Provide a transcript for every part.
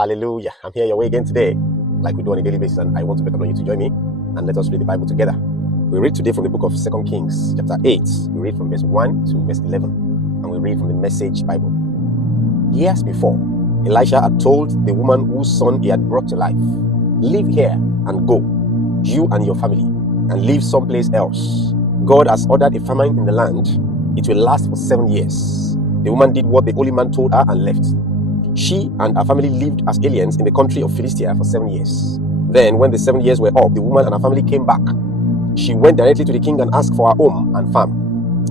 Hallelujah. I'm here your way again today, like we do on a daily basis, and I want to beckon on you to join me and let us read the Bible together. We read today from the book of 2 Kings, chapter 8. We read from verse 1 to verse 11, and we read from the Message Bible. Years before, Elisha had told the woman whose son he had brought to life, "Leave here and go, you and your family, and live someplace else. God has ordered a famine in the land. It will last for 7 years." The woman did what the holy man told her and left. She and her family lived as aliens in the country of Philistia for 7 years. Then, when the 7 years were up, the woman and her family came back. She went directly to the king and asked for her home and farm.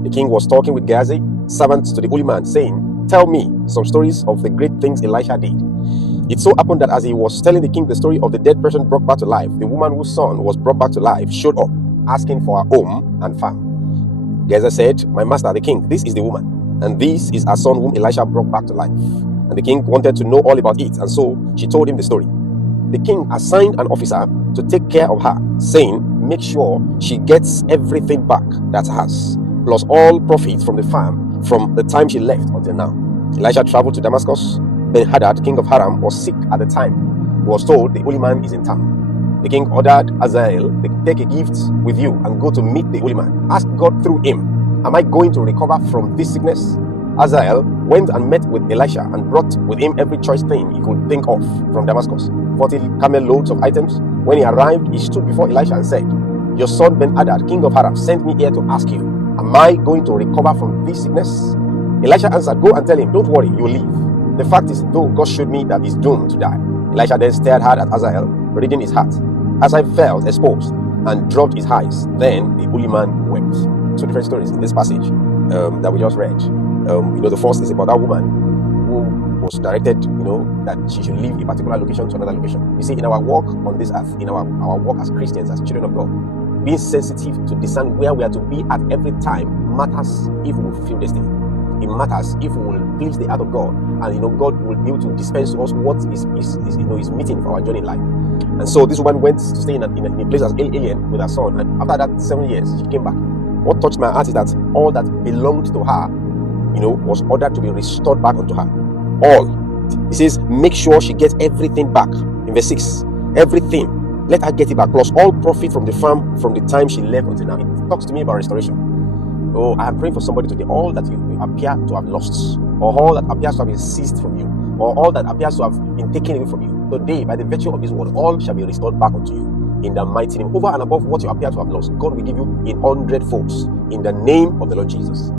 The king was talking with Gehazi, servant to the holy man, saying, "Tell me some stories of the great things Elisha did." It so happened that as he was telling the king the story of the dead person brought back to life, the woman whose son was brought back to life showed up, asking for her home and farm. Gehazi said, "My master, the king, this is the woman, and this is her son whom Elisha brought back to life." And the king wanted to know all about it, and so she told him the story. The king assigned an officer to take care of her, saying, "Make sure she gets everything back that's hers, plus all profits from the farm from the time she left until now." Elisha traveled to Damascus. Ben-Hadad, king of Aram, was sick at the time. He was told the holy man is in town. The king ordered Hazael, "Take a gift with you and go to meet the holy man. Ask God through him, am I going to recover from this sickness?" Hazael went and met with Elisha and brought with him every choice thing he could think of from Damascus, 40 camel loads of items. When he arrived, he stood before Elisha and said, "Your son Ben-Hadad, king of Aram, sent me here to ask you, am I going to recover from this sickness?" Elisha answered, "Go and tell him, don't worry, you'll live. The fact is, though God showed me that he's doomed to die." Elisha then stared hard at Hazael, reading his heart. Hazael felt exposed and dropped his eyes. Then the holy man wept. Two different stories in this passage that we just read. The first is about that woman who was directed, that she should leave a particular location to another location. You see, in our walk on this earth, in our walk as Christians, as children of God, being sensitive to discern where we are to be at every time matters if we will fulfill destiny. It matters if we will please the heart of God, and God will be able to dispense to us what is meeting for our journey in life. And so this woman went to stay in a place as alien with her son, and after that 7 years, she came back. What touched my heart is that all that belonged to her, was ordered to be restored back unto her. All. He says, make sure she gets everything back. In verse 6, everything. Let her get it back, plus all profit from the farm from the time she left until now. It talks to me about restoration. Oh, I am praying for somebody today. All that you appear to have lost, or all that appears to have been seized from you, or all that appears to have been taken away from you, today, by the virtue of this word, all shall be restored back unto you. In the mighty name, over and above what you appear to have lost, God will give you in 100 folds. In the name of the Lord Jesus.